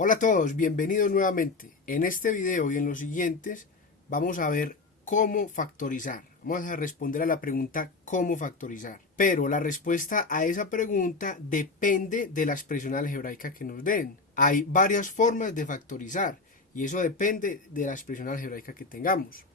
Hola a todos, bienvenidos nuevamente. En este video y en los siguientes vamos a ver cómo factorizar. Vamos a responder a la pregunta ¿cómo factorizar? Pero la respuesta a esa pregunta depende de la expresión algebraica que nos den. Hay varias formas de factorizar y eso depende de la expresión algebraica que tengamos.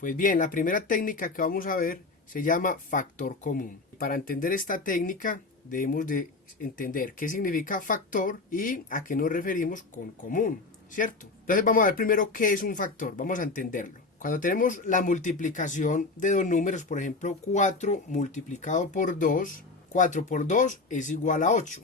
Pues bien, la primera técnica que vamos a ver se llama factor común. Para entender esta técnica debemos de entender qué significa factor y a qué nos referimos con común, ¿cierto? Entonces vamos a ver primero qué es un factor, vamos a entenderlo. Cuando tenemos la multiplicación de dos números, por ejemplo 4 multiplicado por 2, 4 por 2 es igual a 8.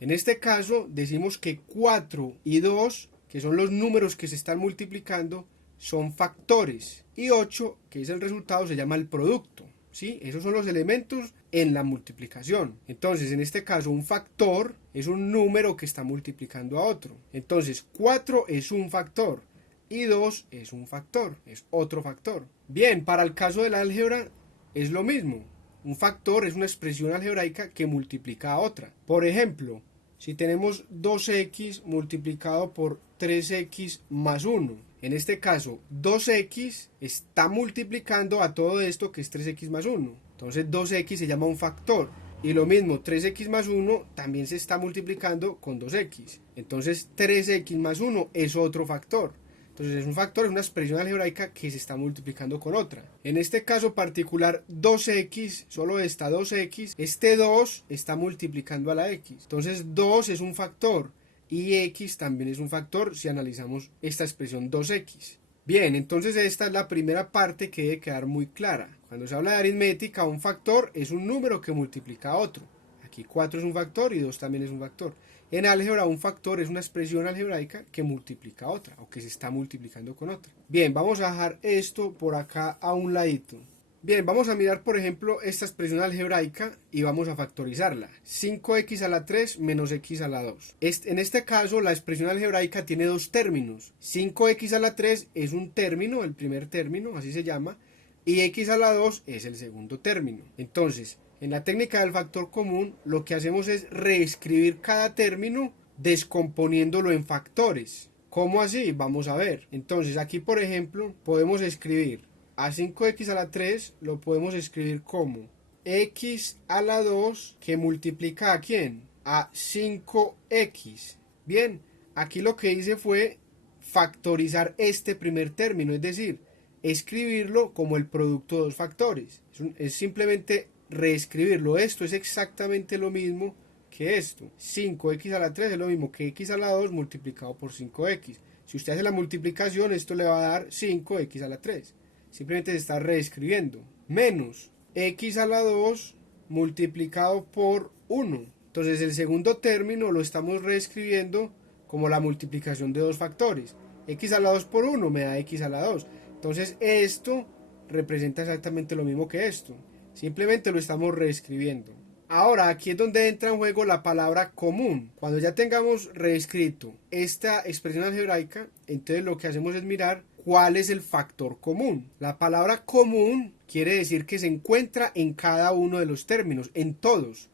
En este caso decimos que 4 y 2, que son los números que se están multiplicando, son factores, y 8, que es el resultado, se llama el producto. ¿Sí? Esos son los elementos en la multiplicación. Entonces, en este caso, un factor es un número que está multiplicando a otro. Entonces, 4 es un factor y 2 es un factor, es otro factor. Bien, para el caso del álgebra es lo mismo. Un factor es una expresión algebraica que multiplica a otra. Por ejemplo, si tenemos 2x multiplicado por 3x más 1. En este caso, 2x está multiplicando a todo esto que es 3x más 1. Entonces 2x se llama un factor. Y lo mismo, 3x más 1 también se está multiplicando con 2x. Entonces 3x más 1 es otro factor. Entonces es un factor, es una expresión algebraica que se está multiplicando con otra. En este caso particular 2x, solo esta 2x, este 2 está multiplicando a la x. Entonces 2 es un factor y x también es un factor si analizamos esta expresión 2x. Bien, entonces esta es la primera parte que debe quedar muy clara. Cuando se habla de aritmética, un factor es un número que multiplica a otro. Aquí 4 es un factor y 2 también es un factor. En álgebra, un factor es una expresión algebraica que multiplica a otra o que se está multiplicando con otra. Bien, vamos a dejar esto por acá a un ladito. Bien, vamos a mirar por ejemplo esta expresión algebraica y vamos a factorizarla. 5x a la 3 menos x a la 2. En este caso la expresión algebraica tiene dos términos. 5x a la 3 es un término, el primer término, así se llama, y x a la 2 es el segundo término. Entonces, en la técnica del factor común, lo que hacemos es reescribir cada término descomponiéndolo en factores. ¿Cómo así? Vamos a ver. Entonces, aquí por ejemplo, podemos escribir a 5x a la 3, lo podemos escribir como x a la 2 que multiplica ¿a quién? A 5x. Bien, aquí lo que hice fue factorizar este primer término, es decir, escribirlo como el producto de dos factores. Es simplemente reescribirlo. Esto es exactamente lo mismo que esto. 5x a la 3 es lo mismo que x a la 2 multiplicado por 5x. Si usted hace la multiplicación, esto le va a dar 5x a la 3. Simplemente se está reescribiendo. Menos x a la 2 multiplicado por 1. Entonces el segundo término lo estamos reescribiendo como la multiplicación de dos factores. X a la 2 por 1 me da x a la 2. Entonces esto representa exactamente lo mismo que esto. Simplemente lo estamos reescribiendo. Ahora aquí es donde entra en juego la palabra común. Cuando ya tengamos reescrito esta expresión algebraica, entonces lo que hacemos es mirar cuál es el factor común. La palabra común quiere decir que se encuentra en cada uno de los términos, en todos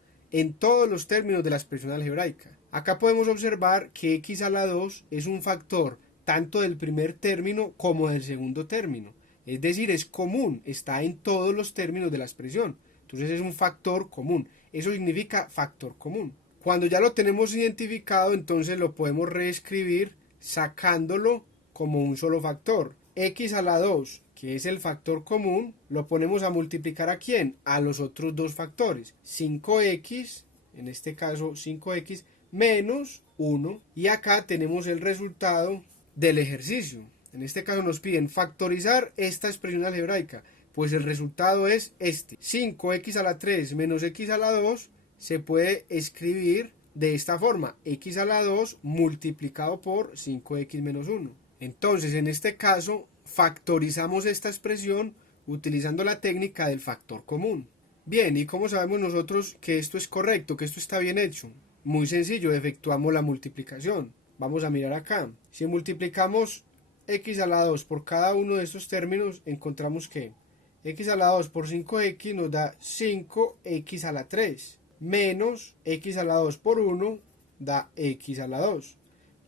los términos de la expresión algebraica. Acá podemos observar que x a la 2 es un factor tanto del primer término como del segundo término. Es decir, es común, está en todos los términos de la expresión. Entonces es un factor común. Eso significa factor común. Cuando ya lo tenemos identificado, entonces lo podemos reescribir sacándolo como un solo factor. X a la 2, que es el factor común, lo ponemos a multiplicar ¿a quién? A los otros dos factores. 5x, en este caso 5x, menos 1. Y acá tenemos el resultado del ejercicio. En este caso nos piden factorizar esta expresión algebraica. Pues el resultado es este. 5x a la 3 menos x a la 2 se puede escribir de esta forma. X a la 2 multiplicado por 5x menos 1. Entonces en este caso factorizamos esta expresión utilizando la técnica del factor común. Bien, ¿y cómo sabemos nosotros que esto es correcto, que esto está bien hecho? Muy sencillo, efectuamos la multiplicación. Vamos a mirar acá. Si multiplicamos x a la 2 por cada uno de estos términos, encontramos que x a la 2 por 5x nos da 5x a la 3 menos x a la 2 por 1 da x a la 2.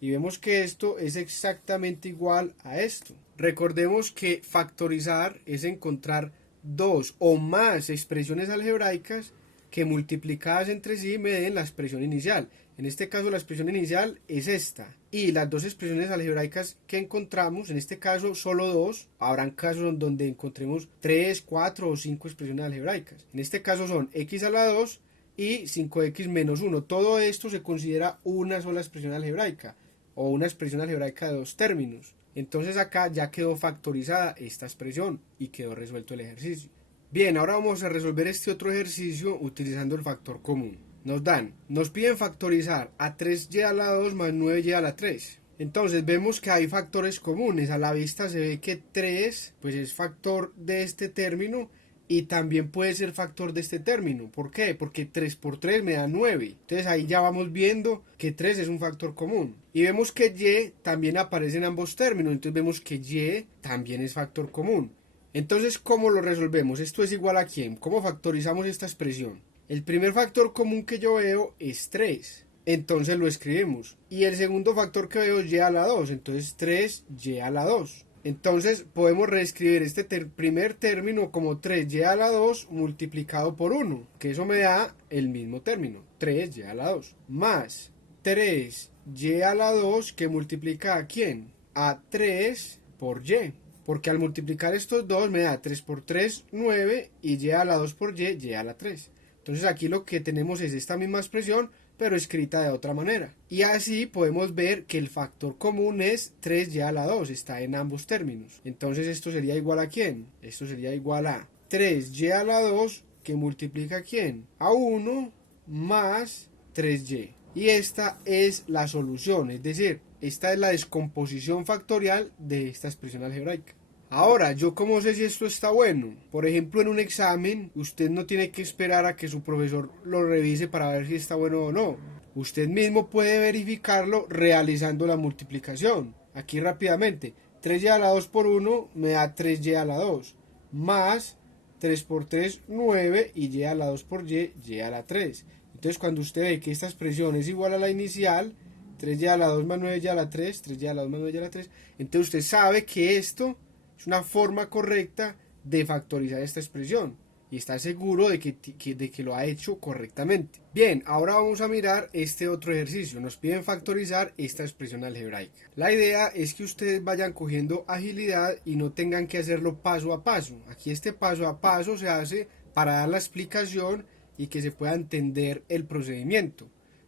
y vemos que esto es exactamente igual a esto. Recordemos que factorizar es encontrar dos o más expresiones algebraicas que multiplicadas entre sí me den la expresión inicial. En este caso la expresión inicial es esta, y las dos expresiones algebraicas que encontramos, en este caso solo dos, habrán casos donde encontremos 3, 4 o 5 expresiones algebraicas. En este caso son x a la 2 y 5x menos 1. Todo esto se considera una sola expresión algebraica o una expresión algebraica de dos términos. Entonces acá ya quedó factorizada esta expresión y quedó resuelto el ejercicio. Bien, ahora vamos a resolver este otro ejercicio utilizando el factor común. Nos piden factorizar a 3y a la 2 más 9y a la 3. Entonces vemos que hay factores comunes. A la vista se ve que 3 pues es factor de este término y también puede ser factor de este término. ¿Por qué? Porque 3 por 3 me da 9. Entonces ahí ya vamos viendo que 3 es un factor común. Y vemos que y también aparece en ambos términos. Entonces vemos que y también es factor común. Entonces, ¿cómo lo resolvemos? ¿Esto es igual a quién? ¿Cómo factorizamos esta expresión? El primer factor común que yo veo es 3. Entonces lo escribimos. Y el segundo factor que veo es y a la 2. Entonces 3y a la 2. Entonces podemos reescribir este primer término como 3y a la 2 multiplicado por 1, que eso me da el mismo término, 3y a la 2, más 3y a la 2 que multiplica ¿a quién? A 3 por y, porque al multiplicar estos dos me da 3 por 3, 9, y a la 2 por y a la 3. Entonces aquí lo que tenemos es esta misma expresión, pero escrita de otra manera. Y así podemos ver que el factor común es 3y a la 2, está en ambos términos. Entonces esto sería igual a ¿quién? Esto sería igual a 3y a la 2 que multiplica ¿a quién? A 1 más 3y. Y esta es la solución, es decir, esta es la descomposición factorial de esta expresión algebraica. Ahora, ¿yo cómo sé si esto está bueno? Por ejemplo, en un examen, usted no tiene que esperar a que su profesor lo revise para ver si está bueno o no. Usted mismo puede verificarlo realizando la multiplicación. Aquí rápidamente, 3y a la 2 por 1 me da 3y a la 2, más 3 por 3, 9, y y a la 2 por y a la 3. Entonces, cuando usted ve que esta expresión es igual a la inicial, 3y a la 2 más 9y a la 3, 3y a la 2 más 9y a la 3, entonces usted sabe que esto es una forma correcta de factorizar esta expresión y está seguro de que lo ha hecho correctamente. Bien, ahora vamos a mirar este otro ejercicio. Nos piden factorizar esta expresión algebraica. La idea es que ustedes vayan cogiendo agilidad y no tengan que hacerlo paso a paso. Aquí este paso a paso se hace para dar la explicación y que se pueda entender el procedimiento.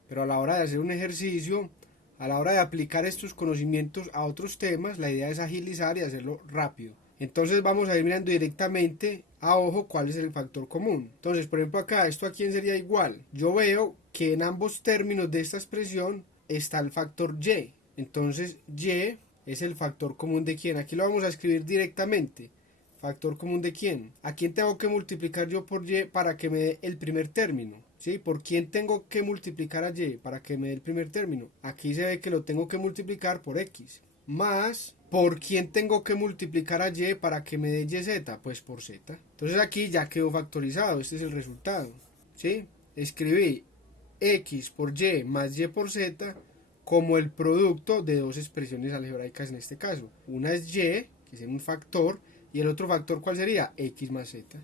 Pero a la hora de hacer un ejercicio, a la hora de aplicar estos conocimientos a otros temas, la idea es agilizar y hacerlo rápido. Entonces vamos a ir mirando directamente a ojo cuál es el factor común. Entonces, por ejemplo acá, ¿esto a quién sería igual? Yo veo que en ambos términos de esta expresión está el factor y. Entonces y es el factor común de quién. Aquí lo vamos a escribir directamente. ¿Factor común de quién? ¿A quién tengo que multiplicar yo por y para que me dé el primer término? ¿Sí? ¿Por quién tengo que multiplicar a y para que me dé el primer término? Aquí se ve que lo tengo que multiplicar por x. Más, ¿por quién tengo que multiplicar a y para que me dé yz? Pues por z. Entonces aquí ya quedó factorizado, este es el resultado. ¿Sí? Escribí x por y más y por z como el producto de dos expresiones algebraicas en este caso. Una es y, que es un factor, y el otro factor, ¿cuál sería? X más z.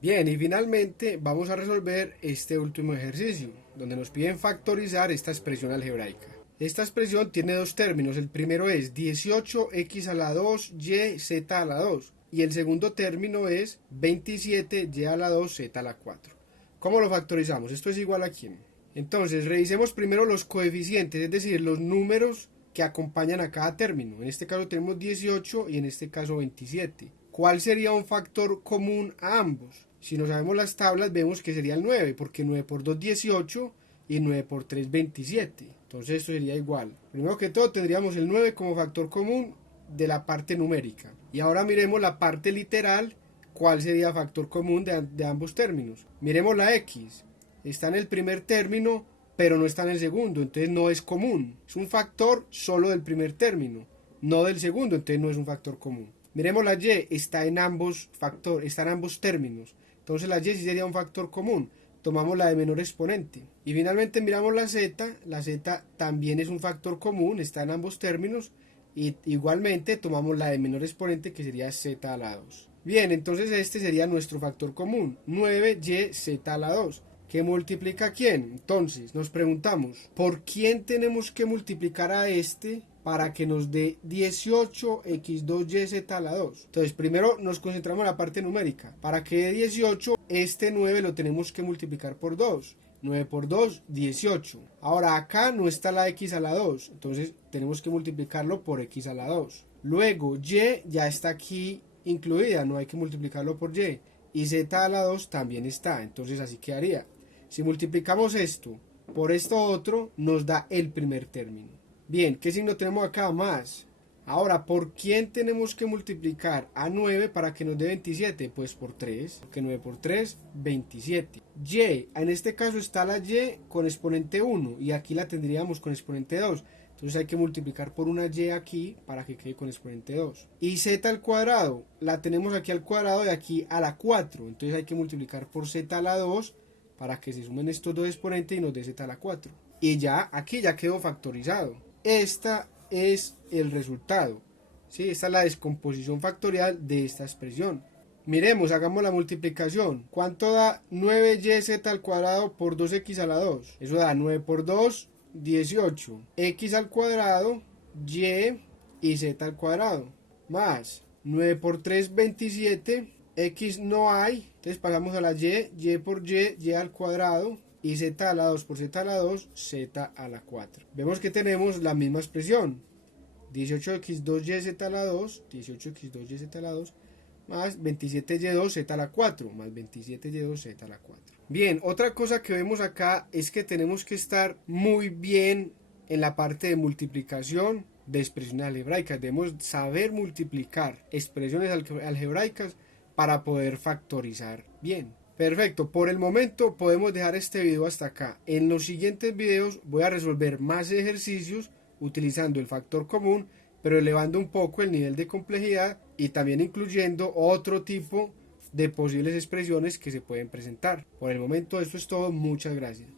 Bien, y finalmente vamos a resolver este último ejercicio, donde nos piden factorizar esta expresión algebraica. Esta expresión tiene dos términos. El primero es 18x a la 2, y z a la 2. Y el segundo término es 27y a la 2, z a la 4. ¿Cómo lo factorizamos? Esto es igual a ¿quién? Entonces, revisemos primero los coeficientes, es decir, los números que acompañan a cada término. En este caso tenemos 18 y en este caso 27. ¿Cuál sería un factor común a ambos? Si no sabemos las tablas, vemos que sería el 9, porque 9 por 2 18 y 9 por 3 27. Entonces esto sería igual. Primero que todo tendríamos el 9 como factor común de la parte numérica. Y ahora miremos la parte literal, ¿cuál sería factor común de ambos términos? Miremos la x. Está en el primer término, pero no está en el segundo, entonces no es común. Es un factor solo del primer término, no del segundo, entonces no es un factor común. Miremos la y, está en ambos términos, entonces la y sí sería un factor común, tomamos la de menor exponente. Y finalmente miramos la z también es un factor común, está en ambos términos, y igualmente tomamos la de menor exponente, que sería z a la 2. Bien, entonces este sería nuestro factor común, 9yz a la 2. ¿Qué multiplica a quién? Entonces nos preguntamos, ¿por quién tenemos que multiplicar a este para que nos dé 18x2yz a la 2? Entonces primero nos concentramos en la parte numérica. Para que dé 18, este 9 lo tenemos que multiplicar por 2. 9 por 2, 18. Ahora acá no está la x a la 2, entonces tenemos que multiplicarlo por x a la 2. Luego y ya está aquí incluida, no hay que multiplicarlo por y. Y z a la 2 también está, entonces así quedaría. Si multiplicamos esto por esto otro, nos da el primer término. Bien, ¿qué signo tenemos acá? Más. Ahora, ¿por quién tenemos que multiplicar a 9 para que nos dé 27? Pues por 3, porque 9 por 3, 27. Y, en este caso está la y con exponente 1 y aquí la tendríamos con exponente 2. Entonces hay que multiplicar por una y aquí para que quede con exponente 2. Y z al cuadrado, la tenemos aquí al cuadrado y aquí a la 4. Entonces hay que multiplicar por z a la 2 para que se sumen estos dos exponentes y nos dé z a la 4. Y ya aquí ya quedó factorizado. Esta es el resultado. ¿Sí? Esta es la descomposición factorial de esta expresión. Miremos, hagamos la multiplicación. ¿Cuánto da 9yz al cuadrado por 2x a la 2? Eso da 9 por 2, 18. X al cuadrado, y z al cuadrado. Más 9 por 3, 27. X no hay. Entonces pasamos a la y por y al cuadrado. Y z a la 2 por z a la 2, z a la 4. Vemos que tenemos la misma expresión. 18x2yz a la 2, 18x2yz a la 2, más 27y2z a la 4, más 27y2z a la 4. Bien, otra cosa que vemos acá es que tenemos que estar muy bien en la parte de multiplicación de expresiones algebraicas. Debemos saber multiplicar expresiones algebraicas para poder factorizar bien. Perfecto, por el momento podemos dejar este video hasta acá. En los siguientes videos voy a resolver más ejercicios utilizando el factor común, pero elevando un poco el nivel de complejidad y también incluyendo otro tipo de posibles expresiones que se pueden presentar. Por el momento esto es todo, muchas gracias.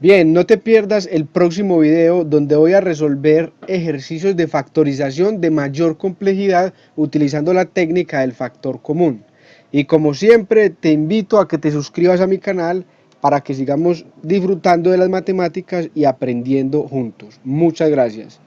Bien, no te pierdas el próximo video donde voy a resolver ejercicios de factorización de mayor complejidad utilizando la técnica del factor común. Y como siempre te invito a que te suscribas a mi canal para que sigamos disfrutando de las matemáticas y aprendiendo juntos. Muchas gracias.